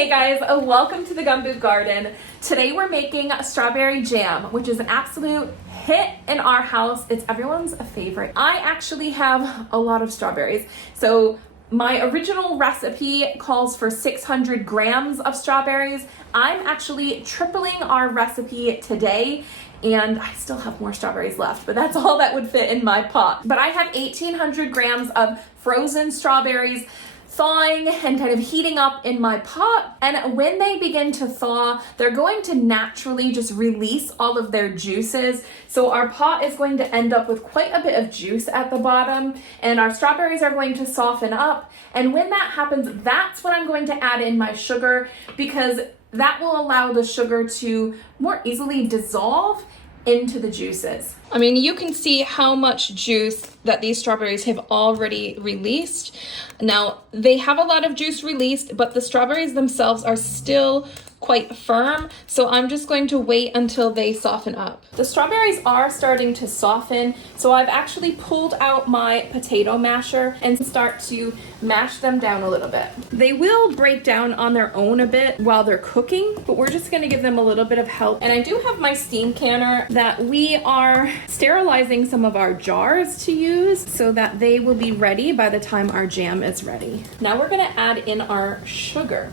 Hey guys, welcome to the Gumboot garden. Today we're making a strawberry jam, which is an absolute hit in our house. It's everyone's favorite. I actually have a lot of strawberries. So my original recipe calls for 600 grams of strawberries. I'm actually tripling our recipe today, and I still have more strawberries left, but that's all that would fit in my pot. But I have 1,800 grams of frozen strawberries thawing and kind of heating up in my pot. And when they begin to thaw, they're going to naturally just release all of their juices. So our pot is going to end up with quite a bit of juice at the bottom, and our strawberries are going to soften up. And when that happens, that's when I'm going to add in my sugar, because that will allow the sugar to more easily dissolve into the juices. I mean, you can see how much juice that these strawberries have already released. Now, they have a lot of juice released, but the strawberries themselves are still quite firm, so I'm just going to wait until they soften up. The strawberries are starting to soften, so I've actually pulled out my potato masher and start to mash them down a little bit. They will break down on their own a bit while they're cooking, but we're just gonna give them a little bit of help. And I do have my steam canner that we are sterilizing some of our jars to use so that they will be ready by the time our jam is ready. Now we're gonna add in our sugar.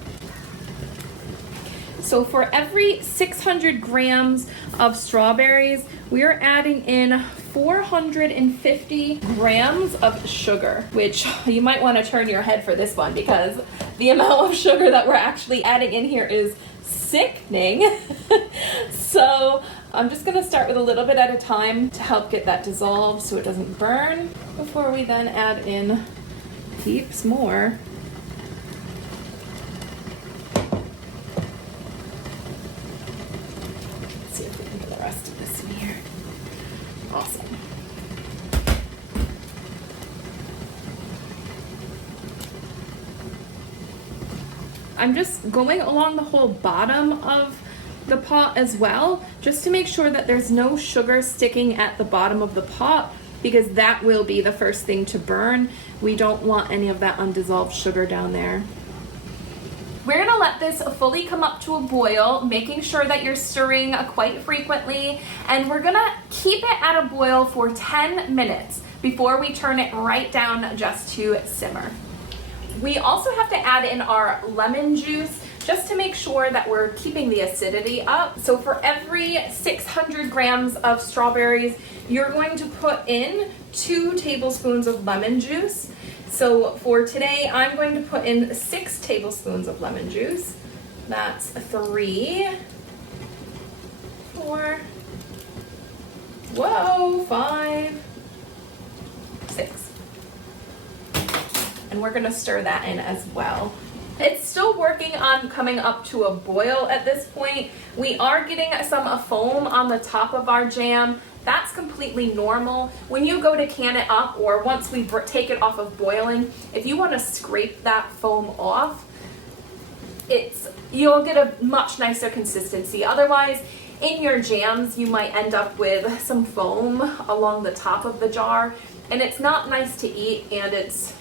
So for every 600 grams of strawberries, we are adding in 450 grams of sugar, which you might want to turn your head for this one because the amount of sugar that we're actually adding in here is sickening. So I'm just gonna start with a little bit at a time to help get that dissolved so it doesn't burn before we then add in heaps more. Awesome. I'm just going along the whole bottom of the pot as well, just to make sure that there's no sugar sticking at the bottom of the pot, because that will be the first thing to burn. We don't want any of that undissolved sugar down there. We're gonna let this fully come up to a boil, making sure that you're stirring quite frequently, and we're gonna keep it at a boil for 10 minutes before we turn it right down just to simmer. We also have to add in our lemon juice just to make sure that we're keeping the acidity up. So for every 600 grams of strawberries, you're going to put in 2 tablespoons of lemon juice. So for today, I'm going to put in 6 tablespoons of lemon juice. That's 3, 4, 5, 6. And we're gonna stir that in as well. It's still working on coming up to a boil at this point. We are getting some foam on the top of our jam. That's completely normal. When you go to can it up, or once we take it off of boiling, if you want to scrape that foam off, you'll get a much nicer consistency. Otherwise, in your jams, you might end up with some foam along the top of the jar, and it's not nice to eat, and it's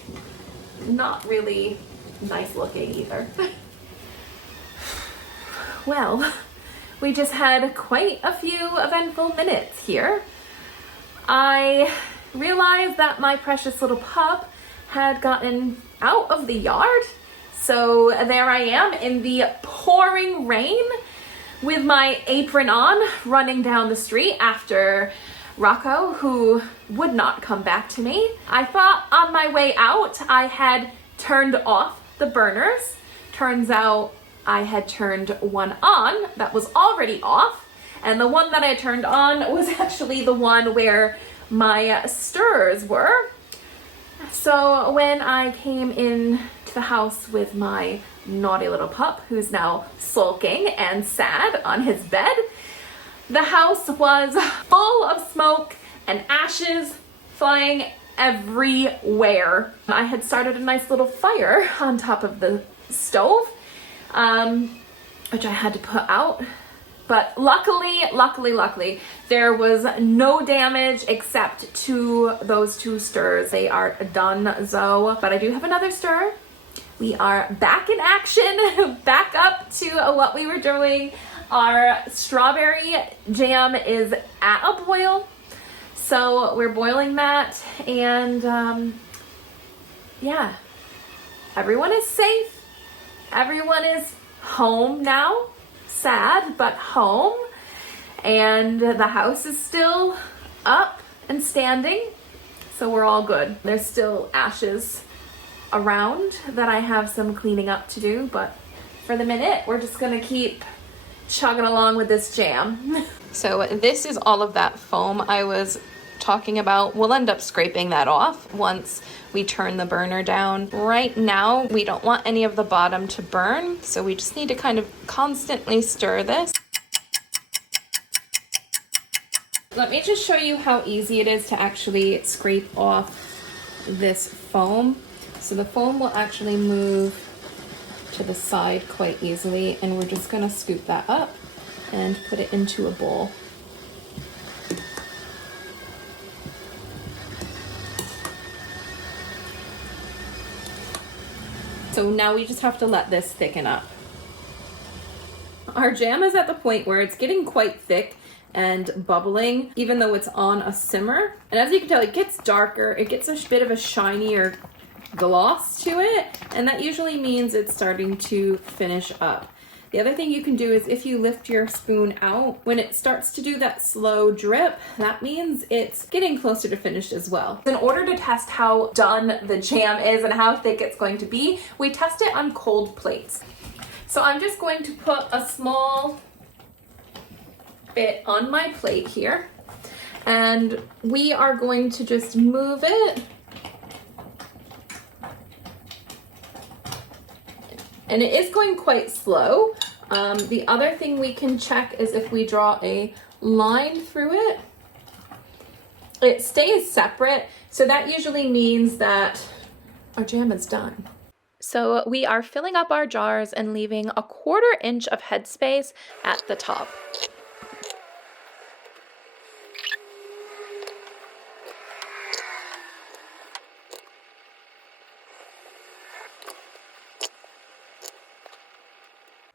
not really nice looking either. Well, we just had quite a few eventful minutes here. I realized that my precious little pup had gotten out of the yard. So there I am in the pouring rain with my apron on, running down the street after Rocco, who would not come back to me. I thought on my way out I had turned off the burners. Turns out I had turned one on that was already off, and the one that I turned on was actually the one where my stirrers were. So when I came in to the house with my naughty little pup, who's now sulking and sad on his bed, the house was full of smoke and ashes flying everywhere. I had started a nice little fire on top of the stove, which I had to put out. But luckily, there was no damage except to those 2 stirrers. They are done, Zoe. But I do have another stir. We are back in action, back up. what we were doing. Our strawberry jam is at a boil. So we're boiling that, and yeah, everyone is safe. Everyone is home now. Sad, but home. And the house is still up and standing. So we're all good. There's still ashes around that I have some cleaning up to do, but for the minute, we're just gonna keep chugging along with this jam. So this is all of that foam I was talking about. We'll end up scraping that off once we turn the burner down. Right now, we don't want any of the bottom to burn, so we just need to kind of constantly stir this. Let me just show you how easy it is to actually scrape off this foam. So the foam will actually move to the side quite easily, and we're just gonna scoop that up and put it into a bowl. So now we just have to let this thicken up. Our jam is at the point where it's getting quite thick and bubbling, even though it's on a simmer. And as you can tell, it gets darker. It gets a bit of a shinier gloss to it, and that usually means it's starting to finish up. The other thing you can do is if you lift your spoon out, when it starts to do that slow drip, that means it's getting closer to finished as well. In order to test how done the jam is and how thick it's going to be, we test it on cold plates. So I'm just going to put a small bit on my plate here, and we are going to just move it. And it is going quite slow. The other thing we can check is if we draw a line through it, it stays separate. So that usually means that our jam is done. So we are filling up our jars and leaving 1/4 inch of headspace at the top.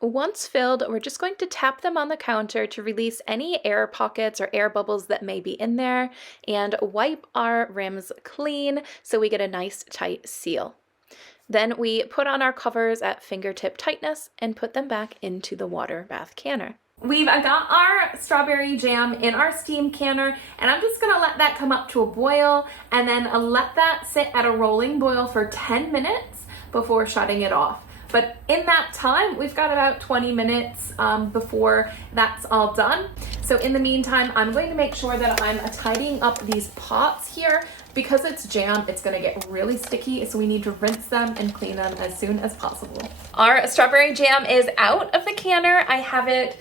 Once filled, we're just going to tap them on the counter to release any air pockets or air bubbles that may be in there and wipe our rims clean so we get a nice tight seal. Then we put on our covers at fingertip tightness and put them back into the water bath canner. We've got our strawberry jam in our steam canner, and I'm just gonna let that come up to a boil and then let that sit at a rolling boil for 10 minutes before shutting it off. But in that time, we've got about 20 minutes before that's all done. So in the meantime, I'm going to make sure that I'm tidying up these pots here. Because it's jam, it's gonna get really sticky, so we need to rinse them and clean them as soon as possible. Our strawberry jam is out of the canner. I have it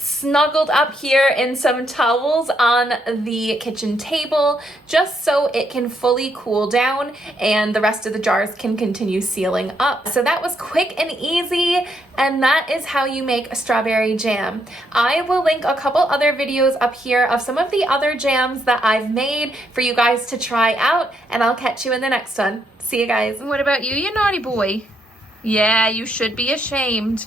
snuggled up here in some towels on the kitchen table just so it can fully cool down and the rest of the jars can continue sealing up. So that was quick and easy, and that is how you make a strawberry jam. I will link a couple other videos up here of some of the other jams that I've made for you guys to try out, and I'll catch you in the next one. See you guys. What about you, you naughty boy? Yeah, you should be ashamed.